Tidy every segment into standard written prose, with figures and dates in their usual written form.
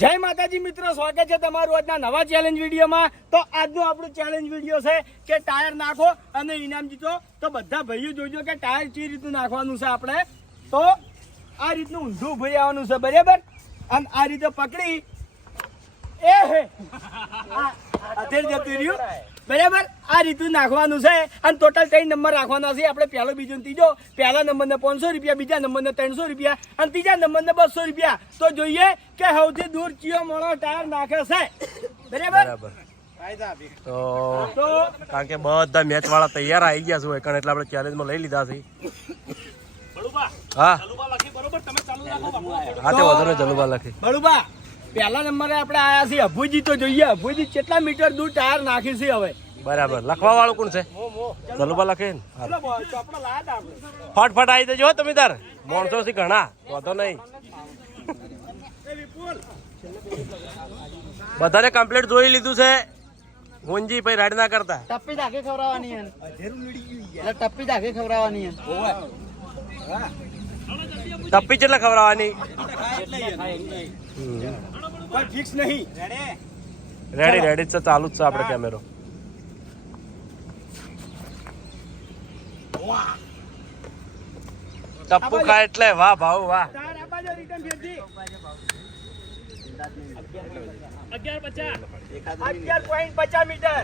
જય માતાજી મિત્રો, સ્વાગત છે તમારું આજના નવા ચેલેન્જ વિડીયોમાં। તો આજનો આપણો ચેલેન્જ વિડીયો છે કે ટાયર નાખો અને ઇનામ જીતો। તો બધા ભાઈઓ જોજો કે ટાયર કઈ રીતનું નાખવાનું છે આપણે। તો આ રીતનું ઊંધું ઉભી આવવાનું છે, બરાબર? અને આ રીતે પકડી એ હે અત્યારે જતું રહ્યું, બરાબર? આ રીતનું નાખવાનું છે અને ટોટલ 3 નંબર રાખવાના છે આપણે, પહેલો, બીજો અને ત્રીજો। પહેલા નંબરને 500 રૂપિયા, બીજા નંબરને 300 રૂપિયા અને ત્રીજા નંબરને 200 રૂપિયા। તો જોઈએ કે સૌથી દૂર ચિયો મોણો ટાયર નાખે છે, બરાબર? તો કારણ કે બધા મેચ વાળા તૈયાર આવી ગયા છે એટલે આપણે ચેલેન્જમાં લઈ લીધા છે। હા તે વધુ જલુબા લખી બળુબા પહેલા નંબરે આપણે આયા છીએ અભુજી। તો જોઈએ અભુજી કેટલા મીટર દૂર ટાયર નાખી છે હવે, બરાબર? લખવા વાળું કોણ છે? જલુબા લખે ને ફટફટ આવી જજો તમે તાર, માણસો થી ઘણા વધો નહીં। બધાને કમ્પ્લીટ જોઈ લીધું છે ગુંજી, ભાઈ રાડ ના કરતા। ટપ્પી ધાકે ખવડાવવાની હે, ટપ્પી ધાકે ખવડાવવાની હે। ટપ્પી કેટલા ખવડાવવાની? કોઈ ફિક્સ નહીં। રેડી રેડી છે, ચાલુ જ છે આપણે કેમેરો। ટપ્પુ ખાય એટલે વાહ ભાવ વાહ। 11.50 મીટર।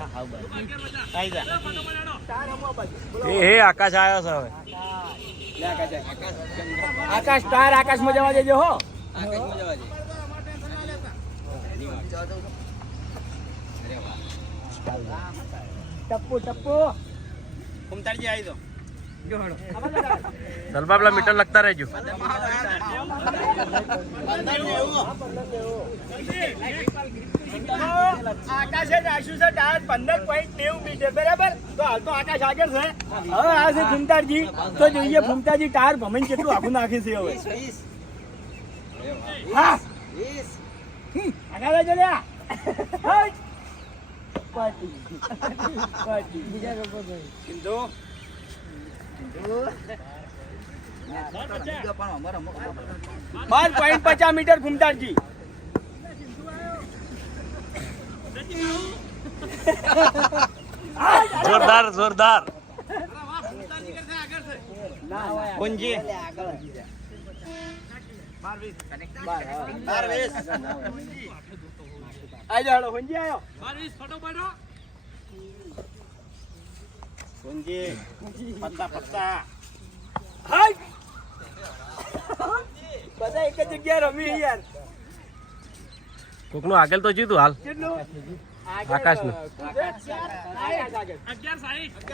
એ આકાશ આવ્યો છે હવે। આકાશ ટાયર આકાશમાં જવા દેજો હો। ટપ્પુ ટપ્પુ કુમતારજી આવી દો। દલબાબલા મીટર લખતા રહેજો। આકાશે રાખ્યું છે ટાયર 15.90 મીટર, બરાબર? તો હાલ તો આકાશ આગળ છે, હવે આ છે ફૂમતારજી। તો જોઈએ ફૂમતાજી ટાયર ભમીને કેટલું આખું નાખે છે હવે। હા આગળ જો લ્યા બીજા લોકો સિંધુ 12.50 મીટર ફૂમતાજી। જોરદાર જોરદાર। ગુંજી આજો હાલો ગુંજી આયો ગુંજી પત્તા પત્તા હાય બધા એક જ જગ્યાએ રમી યાર। કોકનું આગળ તો જીતું હાલ કેટલું? આકાશનું 11.60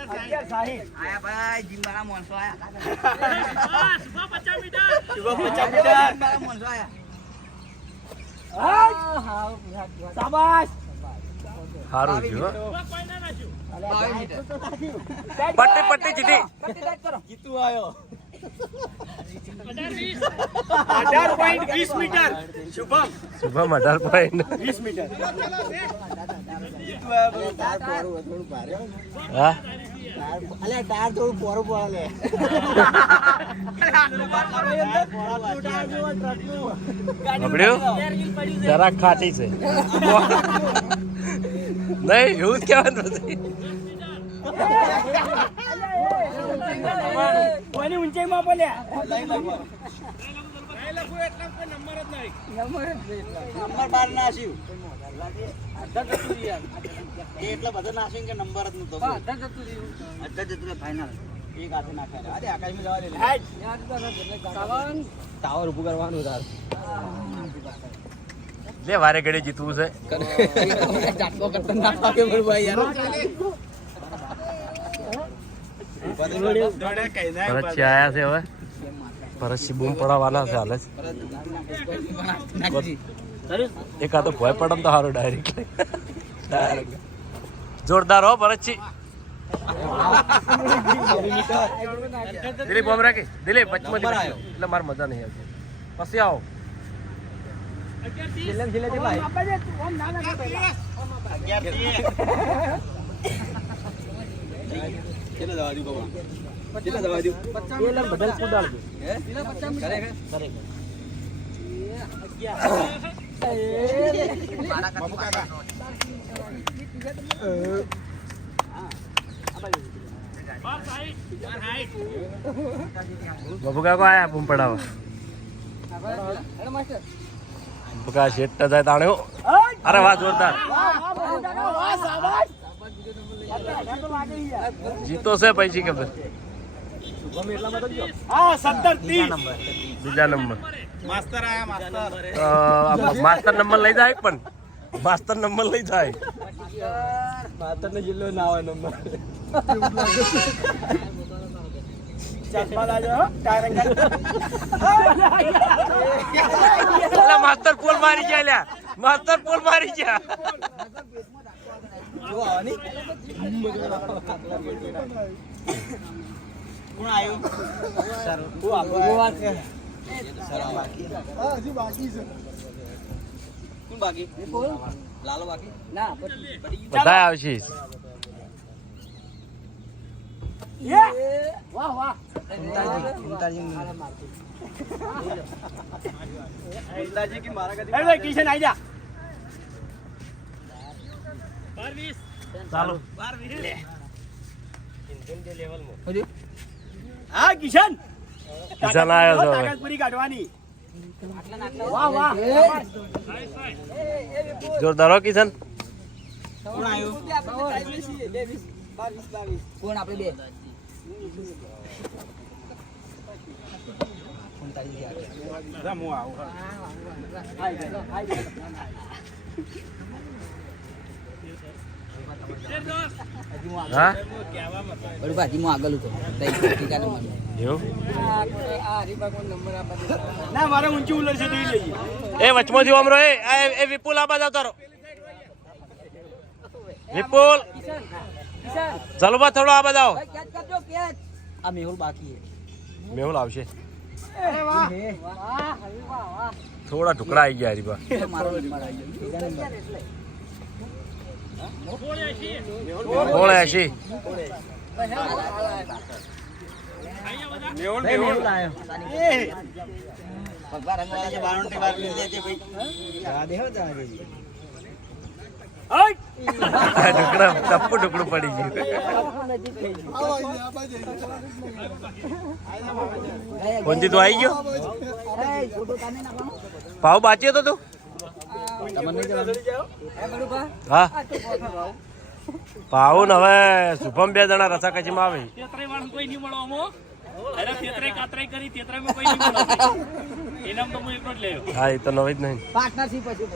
આયા ભાઈ જીમવાળા માણસો આયા। શુભ 50 મીટર જીમવાળા માણસો આયા। શાબાશ સારું છે હો। પટ્ટી પટ્ટી જીતી જીતુ આયો 18.20 મીટર શુભમ શુભમ 18.20 મીટર। હા અલ્યા ટાયર થોડું પોરું પડે બબડ્યું જરાક ખાટી છે નહીં એવું જ કહેવાનું નથી। કોની ઊંચાઈમાં બોલ્યા નંબર 12 નાસ્યું એટલા બધા નાસ્યું કે નંબર જ નતો અડધા જતું ફાઈનલ એક હાથે નાખ્યા। અરે આકાશમાં જવા દે, ટાવર ઊભું કરવાનું તાર લે વારે ઘડી જીતવું છે। જાટકો કરતા ના પાકે ભાઈ યાર ભરતજી આયા છે હવે, ભરતજી બૂમ પડાવવાના છે હાલ જ। એકાદો ભય પડે તો સારું ડાયરેક્ટ જોરદાર હો ભરતજી। દિલીપ બોમ રાખી દિલીપ વચમાં એટલે મારે મજા નહીં આવતી, પછી આવો બાબુ કાકો આયા બૂમ પડાવા બકા શેટ જાય તાણે હો. અરે વાહ જોરદાર જીતો છે પૈસી કે હા 17-30 બીજા નંબર માસ્તર આયા માસ્તર. માસ્ટર નંબર લઈ જાય પણ માસ્ટર નંબર લઈ જાય ચશ્મા લાજો હો, ટાયર અંગાર. અલા, માસ્ટર પોલ મારી ગયા લ્યા માસ્ટર પોલ મારી ગયા કોણ આયું? કોણ બાકી? લાલો બાકી? બધા આવશે વાહ વાહ અરે ભાઈ કિશન આઈ જા ચાલો હા કિશન કિશન આયો છો હવે. તાકાત પૂરી કાઢવાની વાહ વાહ જોરદાર હો કિશન કોણ આયું? કોણ આપણે બે હા બરોબર ભાજી હું આગળ હતો ટીકા નંબર એવું ના મારે ઊંચી ઉલર છે જોઈ લઈએ એ વચમાંથી ઓમરો એ વિપુલ આ બાજુ આવતો રહો. વિપુલ ચાલો બા થોડો આ બાજુ આવો. કેચ કરજો કેચ આ મેહુલ બાકી મેહુલ આવશે થોડા ટુકડા આવી ગયા હરીબા છે મારો નંબર આવી ગયો ટીકા નંબર કોણ હશી ભગવાન રંગવાળા છે, બારણથી બાર લીધે છે ભાઈ. ટુકડા ટપ્પુ ટુકડું પડી ગયું કોણથી તું આવી ગયો પાવ બાચી હતો તું હા પાઉ ને હવે શુભમ 2 જણા રસા કચીમાં આવે હા એ તો નવી જ નહીં પાર્ટનરશિપ પછી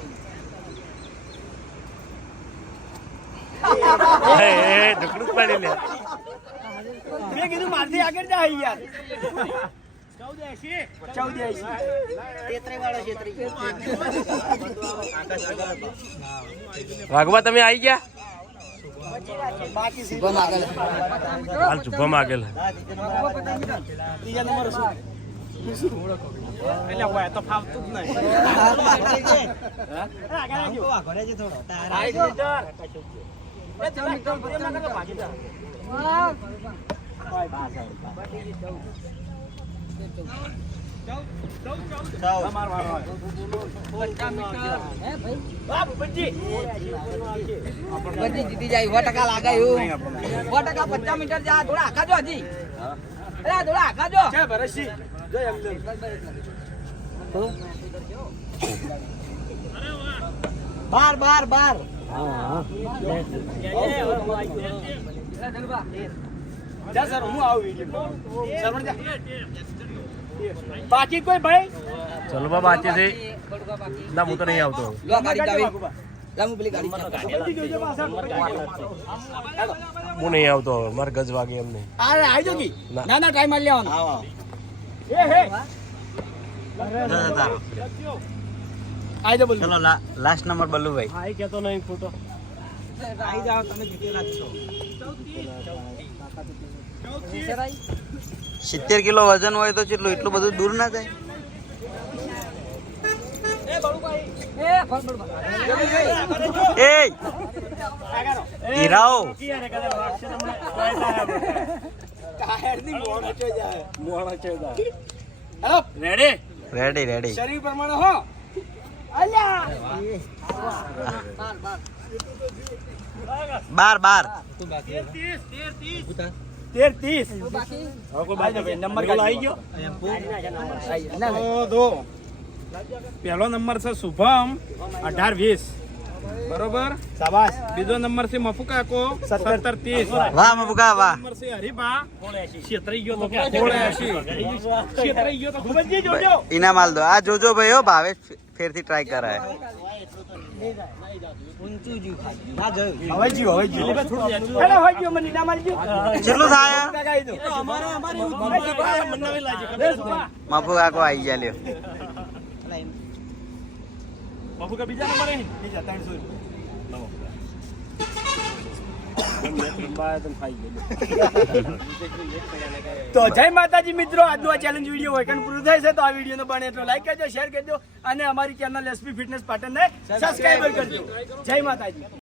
એ ઢુકડું પડી લે મેં કીધું મારથી આગળ જાય યાર 1480 તેત્રી વાળો છે, તેત્રી. વાઘવા તમે આવી ગયા બાકી છે બંધ આગળ હાલ શુભમ આગળ ત્રીજા નંબર શું એટલે હોય તો ફાવતું જ નહીં આગળ આવજો ઘરે છે થોડો. 5 મીટર બધી જીતી જાય 100% લાગે એવું 100% 50 મીટર જા થોડા આખા જો હજી અરે થોડા આખા જો છે ભરતસિંહ જો એમ બાર જા સર હું આવું વિડિયો સરવણ જા બાકી કોઈ ભાઈ ચલો બા બાચી છે ના હું તો નહીં આવતો લો ગાડી ચાવી લામુ પેલી ગાડી બધી જોજો પાછળ હું નહીં આવતો હવે મારે ગજ વાગે એમ નહીં અરે આઈ જો કી ના. ના ટાઈમ માં લેવાનો આવો. એ હે જતા. આઈ જો બોલ ચલો લાસ્ટ નંબર બલ્લુભાઈ. હા એ કહેતો નહીં ખોટો આવી જાઓ તમે જીતેલા જ છો. 70 કિલો વજન હોય તો કેટલું એટલું બધું દૂર ના જાય. એ હીરાઓ ટાયર ની મોણ હચો જાય હેલો રેડી રેડી રેડી. શરીર પ્રમાણે હો અલ્યા 13-30 નંબર આવી ગયો. પહેલો નંબર છે શુભમ 18-20 બરોબર. શાબાશ. બીજો નંબર છે મફુ કાકો 17-30. વાહ મફુકા વાહ. નંબર છે હરીભા 83. છેતરાઈ ગયો તો ભૂપતજી જોજો. ઇનામ આલ દો. આ જોજો ભાઈ હો, ભાવેશ ફેરથી ટ્રાય કરાય. હવે જીઓ હેલો હવે જીઓ મને નામ આલજો. કેટલું થાય? લગાવી દો. મફુ કાકો આવી ગયા લ્યો. બાબુ કા બીજા નંબર હે બીજા 300. તો જય માતાજી મિત્રો, આજનો આ ચેલેન્જ વિડીયો હોય પૂરું થાય છે. તો આ વિડીયોને બને એટલો લાઈક કરજો, શેર કરજો અને અમારી ચેનલ એસપી ફિટનેસ પાટણને સબસ્ક્રાઇબ કરજો. જય માતાજી.